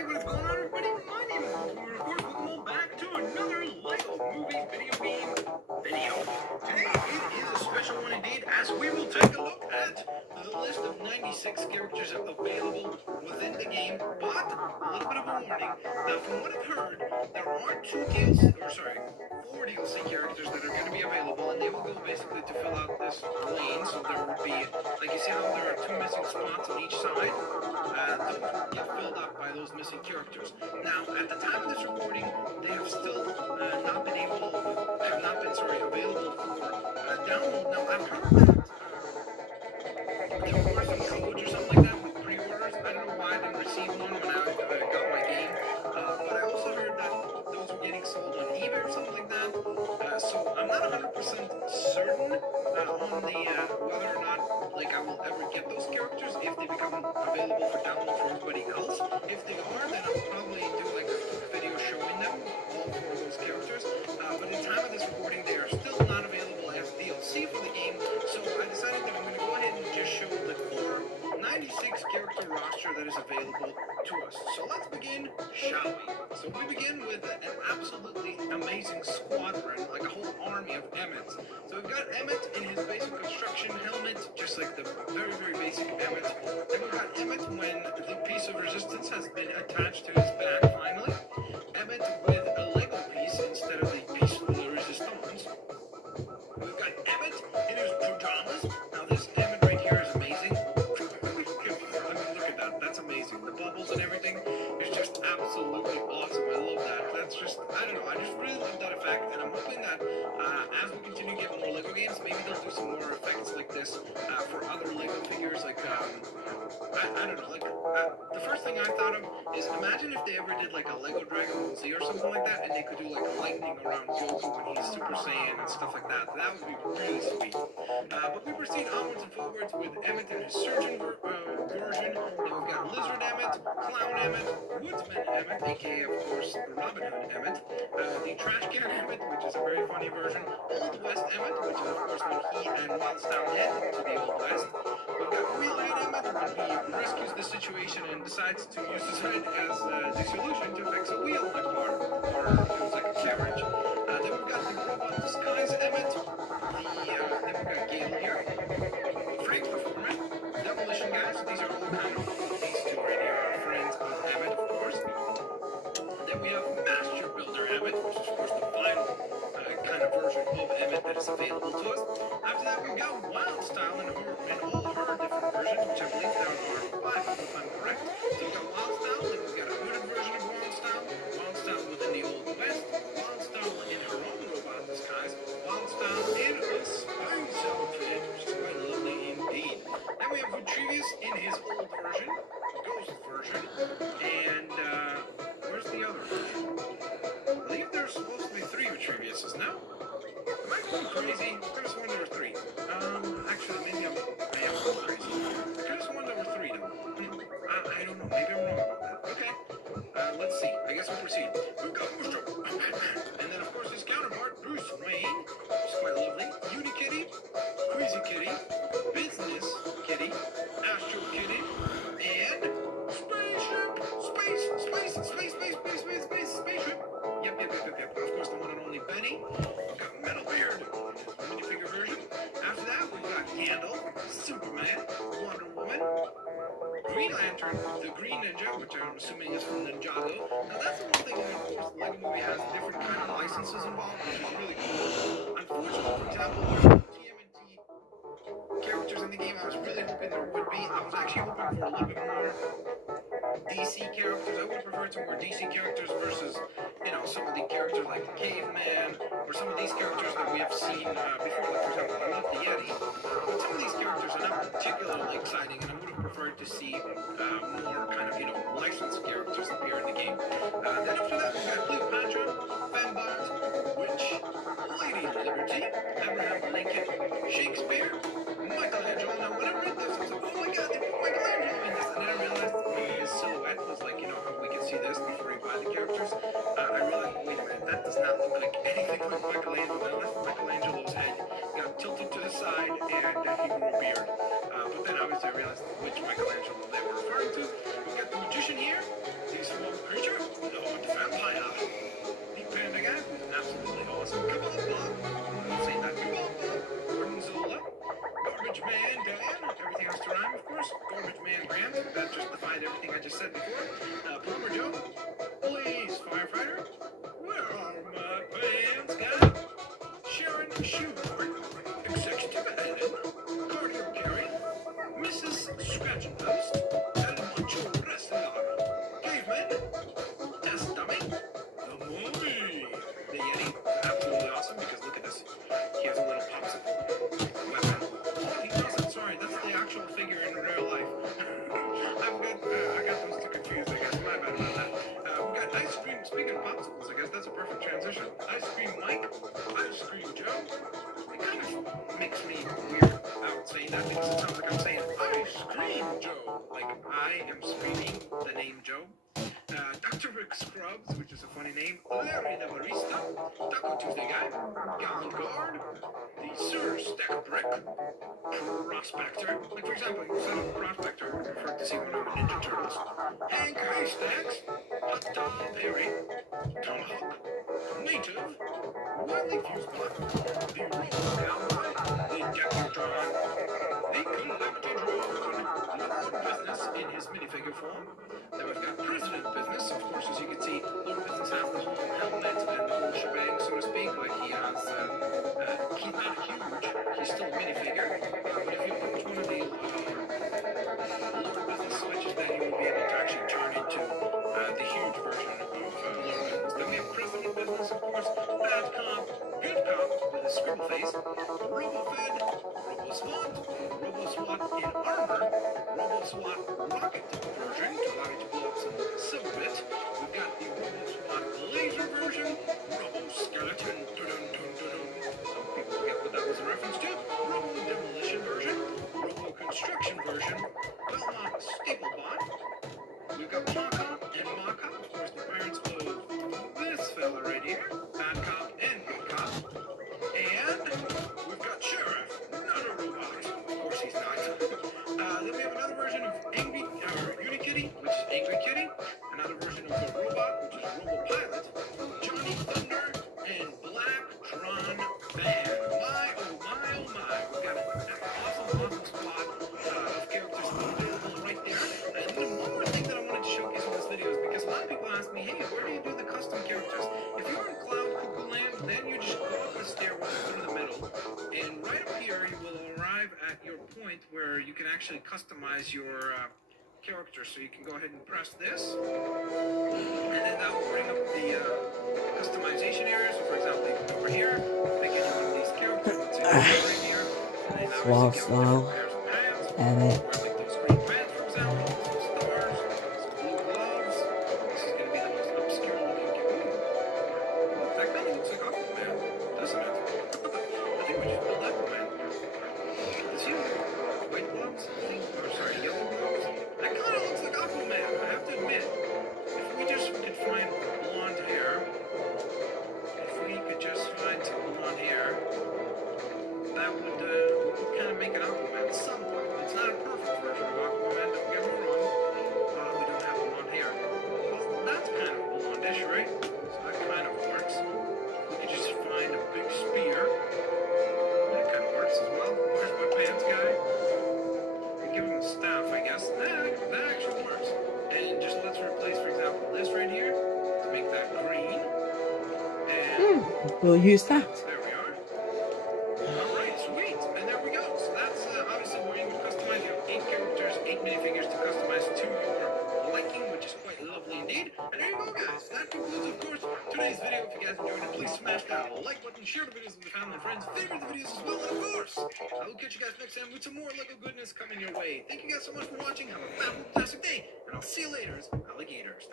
Alrighty, what is going on, everybody? My name is Walter, and of course, welcome all back to another Lego Movie video game video. Today, it is a special one indeed, as we will take a look at the list of 96 characters available within the game, but a little bit of a warning. Now, from what I've heard, there are four DLC characters that are going to be available, and they will go basically to fill out this lane, so there would be, like you see how there are two missing spots on each side, those will get filled up by those missing characters. Now, at the time of this recording, they have still not been available for download. Now, I've heard that there were some codes or something like that with pre-orders. I don't know why I didn't receive one when I got my game, but I also heard that those were getting sold on eBay or something like that. So I'm not 100% certain on the whether or not I will ever get those characters if they become available for download for everybody else. If they are, then I'll probably do a quick video showing them all four of those characters. But at the time of this recording, they are still not available as DLC for the game. So I decided that I'm going to go ahead and just show the core 96 character roster that is available to us. So let's begin, shall we? So we begin with an absolutely amazing squadron, like a whole army of Emmets. So we've got Emmet in his basic construction helmet, just like the very, very basic Emmet. Then we've got Emmet when the piece of resistance has been attached to his back, finally. Emmet with a Lego piece instead of the piece of the resistance. We've got Emmet in his pajamas. Now this Emmet right here is amazing. I mean, look at that. That's amazing. The bubbles and everything is just absolutely awesome. I love that. That's just, I don't know. I just really love that effect, and I'm hoping that as we continue to get more Lego games, maybe they'll do some more effects like this for other Lego figures. Like, I don't know. Like, the first thing I thought of is imagine if they ever did like a Lego Dragon Ball Z or something like that, and they could do like lightning around Goku when he's Super Saiyan and stuff like that. That would be really sweet. But we proceed onwards and forwards with Emmet and his surgeon version. Then we've got Lizard Emmet, Clown Emmet, Woodsman Emmet, aka of course Robin Hood Emmet, the Trash Can Emmet, which is a very funny version, Old West Emmet, which is of course when he and Wildstyle head to the Old West. We've got Wheelhead Emmet when he rescues the situation and decides to use his head as the solution to fix a wheel in a car, or it was like a carriage. Then we've got the Robot Disguise Emmet, then we've got Gale here, Frank Performance, Demolition Guys. These are all kind of, these two right here are friends of Emmet, of course. Then we have Master Builder Emmet, which is of course the final kind of version of Emmet that is available to us. After that, we've got Wildstyle and all of her different versions, which I believe there are 5 if I'm correct. So we've got Wildstyle, then we've got a hooded version of Wildstyle, Wildstyle within the Old West, Wildstyle in her own robot disguise, Wildstyle in a space outfit, which is quite lovely indeed. Then we have Vitrevius in his old version, Ghost version, and where's the other version? I believe there's supposed to be 3 Vitreviuses now. Am I going crazy? I could have sworn there were 3. Actually, maybe I am going crazy. I could have sworn there were 3 though. I don't know. Maybe I'm wrong about that. Okay. Let's see. I guess we'll proceed. We've got Musto. And then, of course, his counterpart, Bruce Wayne, which is quite lovely. Unikitty, Crazy Kitty, Business Kitty, Astro Kitty, and Spaceship. Spaceship. Yep. Of course, the one and only Benny. We've got Metal Beard, minifigure version. After that, we've got Gandalf, Superman, Wonder Woman, Green Lantern, the Green Ninja, which I'm assuming is from Ninjago. Now that's the one thing that, of course, the Lego Movie has different kind of licenses involved, which is really cool. Unfortunately, for example, there are TMNT characters in the game I was really hoping there would be. I was actually hoping for a little bit more DC characters. I would prefer some more DC characters versus, some of the characters like the Caveman, or some of these characters that we have seen before. Like, for example, I love the Yeti, but some of these characters are not particularly exciting, and I would have preferred to see more kind of, licensed characters appear in the game. Then after that, we've got Cleopatra, Fembot, Witch, Lady Liberty, Abraham Lincoln, Shakespeare, Michelangelo. Now, when I read this, I was like, oh my god, they put Michelangelo in this, and then I realized his silhouette was like, how we can see this before you buy the characters. I realized, wait a minute, that does not look like anything like Michelangelo. Unless Michelangelo's head got tilted to the side and he grew a beard. But then obviously I realized which Michelangelo they were referring to. We've got the Magician here. He's from everything I just said before. Plumber Joe, police firefighter, where are my pants, guy? Sharon Shoehorn, executive editor, cardio carry, Mrs. Scratch and Post, El Macho Wrestler, Caveman, Test Dummy, the Mummy, the Yeti, absolutely awesome because look at this. He has a little popsicle weapon. Oh, he doesn't. Sorry, that's the actual figure in real life. I got those two confused, I guess. My bad about that. We got Ice Cream. Speaking of popsicles, I guess that's a perfect transition. Ice Cream Mike, Ice Cream Joe. It kind of makes me weird out saying that because it sounds like I'm saying Ice Cream Joe. Like I am screaming the name Joe. Dr. Rick Scrubs, which is a funny name, Larry the Barista, Taco Tuesday Guy, Gallon Guard, the Sir Stack Brick, Prospector, like for example, you said a Prospector, referred to see one of the Ninja Turtles, Hank Haystacks, Hot Dog Perry, Tomahawk, Native, Wily Fusebot, the Robo Cowboy, the Decatron, the Calamity Drone, Lord Business in his minifigure form. Then we've got President Business, of course, as you can see, Lord Business has the whole helmet and the whole shebang, so to speak. Like he has, he's not huge, he's still a minifigure, but if you approach one of the Lord Business switches, then you will be able to actually turn into the huge version of Lord Business. Then we have President Business, of course, Bad Cop, Good Cop with a scribble face, RoboFed, RoboSWAT, RoboSWAT in armor, RoboSWAT rocket version to allow you to blow up some silverbit. We've got the RoboSWAT laser version, RoboSkeleton, some people forget what that was in reference to, Robo Demolition version, Robo Construction version, Belmont Staplebot. We've got Maka and Maka, of course, the parents of this fella right here, Bad Cop and Good Cop. And we've got Sheriff, not a robot. Of course he's not. Then we have another version of Unikitty, which is Angry Kitty. Another version of the robot, which is Robo-Pilot. Johnny Thunder and Black Tron Band. My, oh my, oh my. We've got an awesome squad of characters available right there. And then one more thing that I wanted to showcase in this video is because a lot of people ask me, hey, where do you do the custom characters? If you're in Cloud Cuckoo Land, then you just go up the stairwell through the middle, and right up here you will arrive at your point where you can actually customize your character. So you can go ahead and press this, and then that will bring up the customization area. So for example, you can over here, pick any one of these characters. Let's say right here, and then Slow. Edit. like those green pants, for example, some stars, some blue gloves. This is going to be the most obscure looking character. That kind of looks like Aquaman, doesn't it? I think we just built Aquaman. Does he have white gloves? Yellow gloves? That kind of looks like Aquaman, I have to admit. If we just could find blonde hair, that would kind of make it Aquaman somewhat. It's not a perfect version of Aquaman, don't get me wrong. We don't have blonde hair. Well, that's kind of blondish, right? So that kind of works. We could just find a big spear. That kind of works as well. Where's my pants guy? We give him a staff, I guess. That actually works. And just let's replace, for example, this right here to make that green. And we'll use that. there we are. Alright, sweet. And there we go. So that's obviously where you would customize. You have 8 characters, 8 minifigures to customize to your liking, which is quite lovely indeed. And there you go, guys. That concludes, of course, today's video. If you guys enjoyed it, please smash that like button, share the videos with your family and friends, favorite the videos as well, and of course, I will catch you guys next time with some more LEGO goodness coming your way. Thank you guys so much for watching. Have a fantastic day, and I'll see you later, alligators.